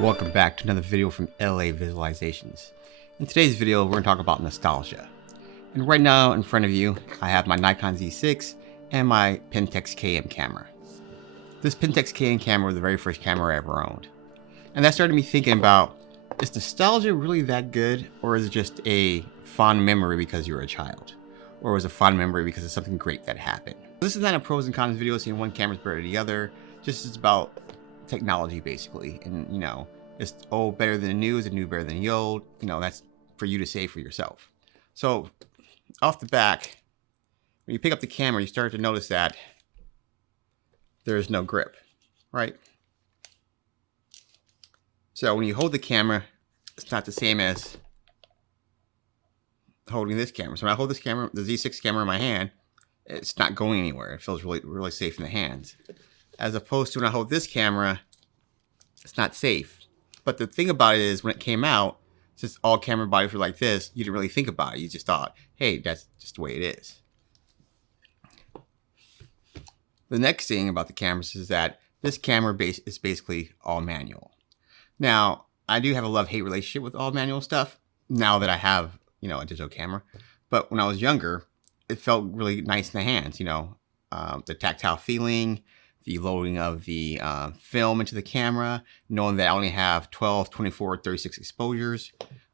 Welcome back to another video from LA Visualizations. In today's video, we're going to talk about nostalgia. And right now in front of you, I have my Nikon Z6 and my Pentax KM camera. This Pentax KM camera was the very first camera I ever owned. And that started me thinking about, is nostalgia really that good? Or is it just a fond memory because you were a child? Or was it a fond memory because of something great that happened? This is not a pros and cons video saying one camera's better than the other. Just it's about technology basically, and you know, it's old better than the new, is the new better than the old, you know, that's for you to say for yourself. So off the back, when you pick up the camera, you start to notice that there's no grip, right? So when you hold the camera, it's not the same as holding this camera. So when I hold this camera, the Z6 camera in my hand, it's not going anywhere. It feels really safe in the hands. As opposed to when I hold this camera, it's not safe. But the thing about it is when it came out, since all camera bodies were like this, you didn't really think about it. You just thought, hey, that's just the way it is. The next thing about the cameras is that this camera base is basically all manual. Now, I do have a love-hate relationship with all manual stuff now that I have, you know, a digital camera. But when I was younger, it felt really nice in the hands, you know, the tactile feeling, the loading of the film into the camera, knowing that I only have 12, 24, 36 exposures.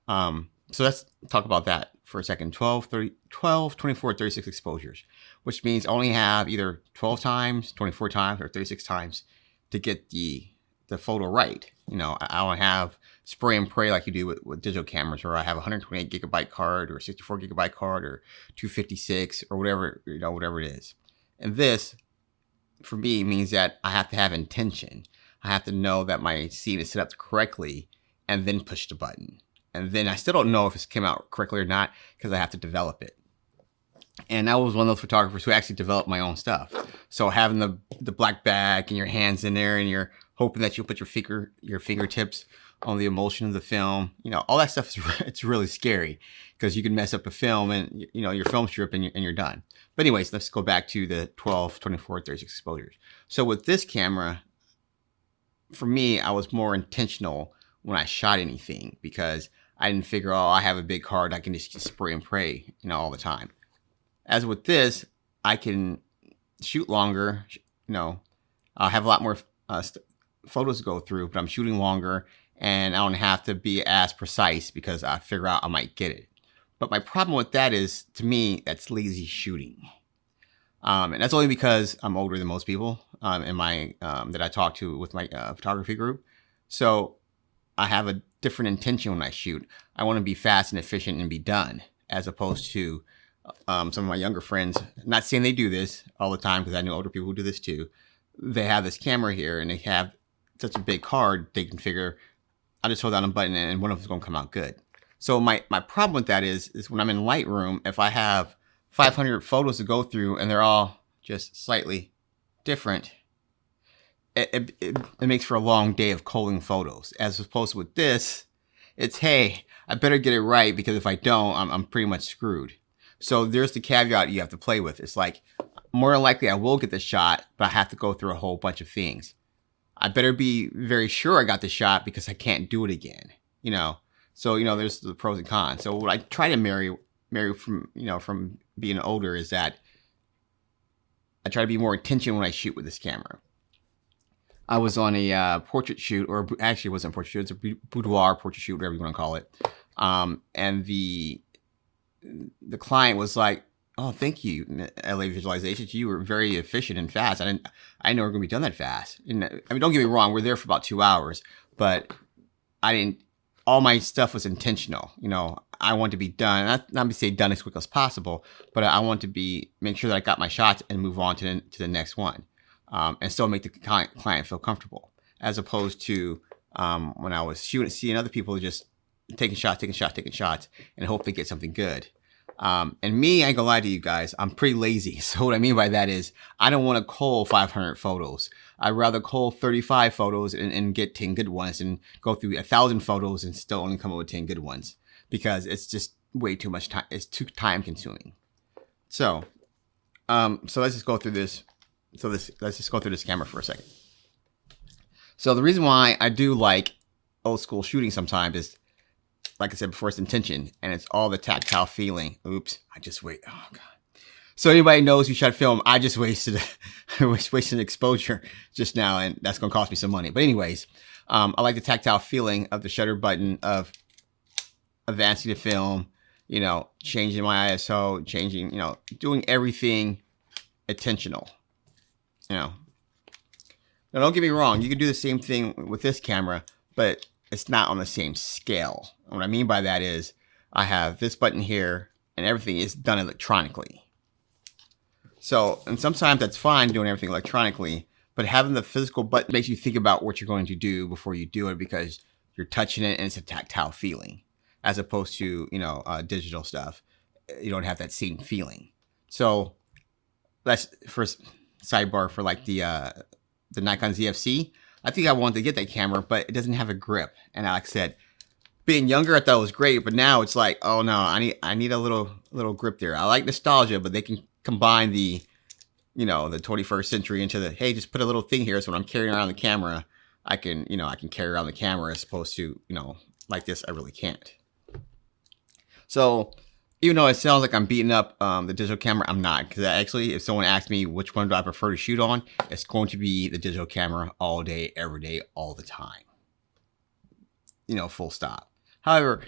So let's talk about that for a second. 12, 24, 36 exposures, which means I only have either 12 times, 24 times, or 36 times to get the photo right. You know, I don't have spray and pray like you do with digital cameras, where I have a 128 gigabyte card or 64 gigabyte card or 256 or whatever, you know, whatever it is. And this, for me, means that I have to have intention. I have to know that my scene is set up correctly and then push the button. And then I still don't know if it came out correctly or not because I have to develop it. And I was one of those photographers who actually developed my own stuff. So having the black bag and your hands in there and you're hoping that you'll put your fingertips on the emulsion of the film, you know, all that stuff it's really scary because you can mess up a film and, you know, your film strip and you're done. But anyways, let's go back to the 12, 24, 36 exposures. So with this camera, for me, I was more intentional when I shot anything because I didn't figure, oh, I have a big card, I can just spray and pray, you know, all the time. As with this, I can shoot longer, you know, I'll have a lot more photos to go through, but I'm shooting longer and I don't have to be as precise because I figure out I might get it. But my problem with that is, to me, that's lazy shooting. And that's only because I'm older than most people in my that I talk to with my photography group. So I have a different intention when I shoot. I want to be fast and efficient and be done, as opposed to some of my younger friends. Not saying they do this all the time, because I know older people who do this too. They have this camera here and they have such a big card, they can figure, I'll just hold down a button and one of them's going to come out good. So my problem with that is when I'm in Lightroom, if I have 500 photos to go through and they're all just slightly different, it makes for a long day of culling photos. As opposed to with this, it's, hey, I better get it right because if I don't, I'm pretty much screwed. So there's the caveat you have to play with. It's like, more than likely I will get the shot, but I have to go through a whole bunch of things. I better be very sure I got the shot because I can't do it again, you know. So, you know, there's the pros and cons. So what I try to marry from, you know, from being older is that I try to be more intentional when I shoot with this camera. I was on a portrait shoot, or actually it wasn't a portrait shoot, it's a boudoir portrait shoot, whatever you want to call it. And the client was like, oh, thank you, LA Visualizations. You were very efficient and fast. I didn't know we were going to be done that fast. And, I mean, don't get me wrong, we're there for about 2 hours, but all my stuff was intentional. You know, I want to be done, not to say done as quick as possible, but I want to make sure that I got my shots and move on to the next one, and still make the client feel comfortable, as opposed to when I was seeing other people just taking shots, and hope they get something good. And me, I ain't gonna lie to you guys, I'm pretty lazy. So what I mean by that is I don't want to cull 500 photos. I'd rather cull 35 photos and get 10 good ones and go through 1,000 photos and still only come up with 10 good ones, because it's just way too much time. It's too time consuming. So let's just go through this. Let's just go through this camera for a second. So the reason why I do like old school shooting sometimes is, like I said before, it's intention, and it's all the tactile feeling. Oops, I just wait. Oh god. So anybody knows who shot film, I just wasted exposure just now, and that's gonna cost me some money. But anyways, I like the tactile feeling of the shutter button, of advancing the film, you know, changing my ISO, changing, you know, doing everything intentional. You know. Now don't get me wrong, you can do the same thing with this camera, but it's not on the same scale. What I mean by that is I have this button here and everything is done electronically. So, and sometimes that's fine doing everything electronically, but having the physical button makes you think about what you're going to do before you do it, because you're touching it and it's a tactile feeling, as opposed to, you know, digital stuff. You don't have that same feeling. So that's first sidebar for like the Nikon ZFC. I think I wanted to get that camera, but it doesn't have a grip. And like I said, being younger, I thought it was great, but now it's like, oh no, I need a little grip there. I like nostalgia, but they can combine the, you know, the 21st century into the, hey, just put a little thing here, so when I'm carrying around the camera, I can, you know, I can carry around the camera, as opposed to, you know, like this, I really can't. So even though it sounds like I'm beating up the digital camera, I'm not, because actually, if someone asks me which one do I prefer to shoot on, it's going to be the digital camera all day, every day, all the time. You know, full stop. However,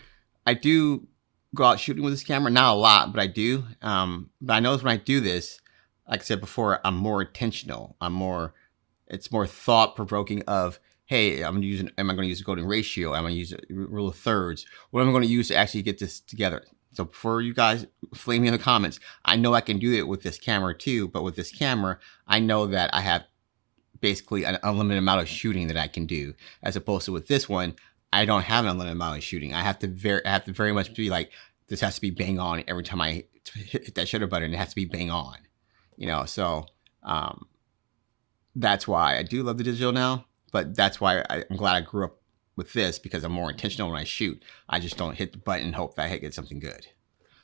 I do go out shooting with this camera, not a lot, but I do. But I notice when I do this, like I said before, I'm more intentional. It's more thought provoking of, hey, am I going to use a golden ratio? Am I going to use a rule of thirds? What am I going to use to actually get this together? So before you guys flame me in the comments, I know I can do it with this camera too, but with this camera, I know that I have basically an unlimited amount of shooting that I can do, as opposed to with this one, I don't have an unlimited amount of shooting. I have to very much be like, this has to be bang on every time I hit that shutter button. It has to be bang on, you know. So that's why I do love the digital now. But that's why I'm glad I grew up with this, because I'm more intentional when I shoot. I just don't hit the button and hope that I get something good.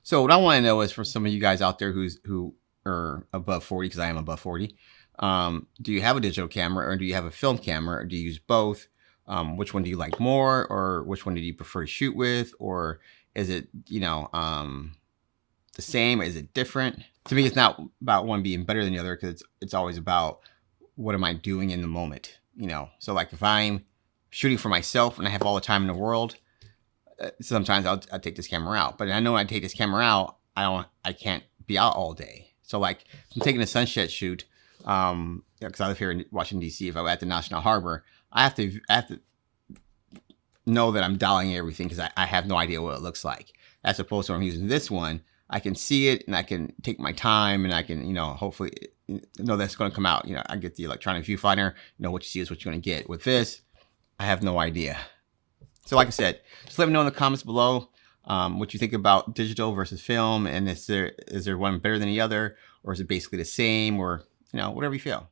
So what I want to know is, for some of you guys out there who are above 40, because I am above 40, do you have a digital camera, or do you have a film camera, or do you use both? Which one do you like more, or which one do you prefer to shoot with, or is it, you know, the same, or is it different? To me, it's not about one being better than the other, because it's always about what am I doing in the moment, you know. So like if I'm shooting for myself and I have all the time in the world, sometimes I'll take this camera out. But I know when I take this camera out, I can't be out all day. So like if I'm taking a sunset shoot, because I live here in Washington D.C. If I'm at the National Harbor, I have to know that I'm dialing everything, because I have no idea what it looks like. As opposed to when I'm using this one, I can see it and I can take my time, and I can, you know, hopefully know that's going to come out. You know, I get the electronic viewfinder. You know, what you see is what you're going to get. With this, I have no idea. So like I said, just let me know in the comments below what you think about digital versus film, and is there one better than the other, or is it basically the same, or, you know, whatever you feel.